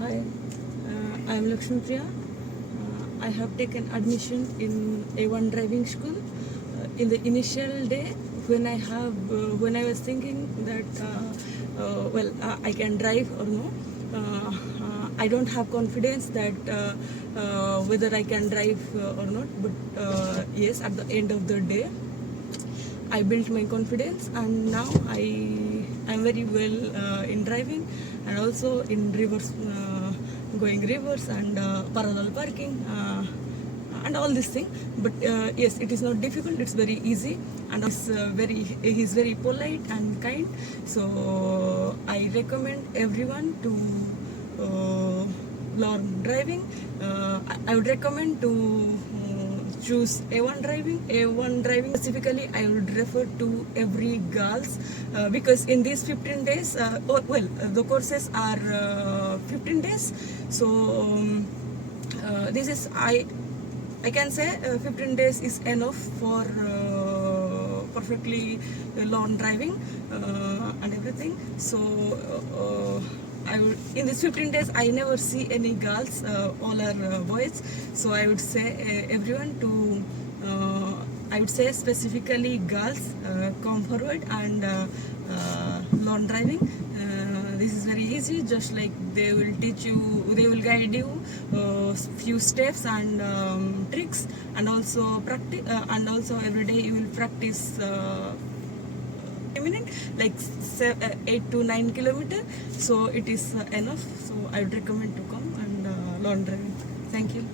Hi, I am Laxmipriya. I have taken admission in A1 driving school. In the initial day, when I was thinking that I can drive or no, I don't have confidence that whether I can drive or not. But yes, at the end of the day, I built my confidence, and now I am very well in driving, and also in reverse, going reverse and parallel parking, and all this thing. But yes, it is not difficult, it's very easy, and he's very polite and kind. So I recommend everyone to learn driving. I would recommend to choose A1 driving. A1 driving specifically, I would refer to every girls, because in these 15 days, the courses are 15 days. So this is I can say 15 days is enough for perfectly learn driving and everything. So in these 15 days, I never see any girls, all are boys. So I would say everyone to, I would say specifically girls, come forward and learn driving. This is very easy, just like they will teach you, they will guide you few steps and tricks, and also practice, and also every day you will practice minute, like 8 to 9 kilometers. So it is enough. So I would recommend to come and learn driving. Thank you.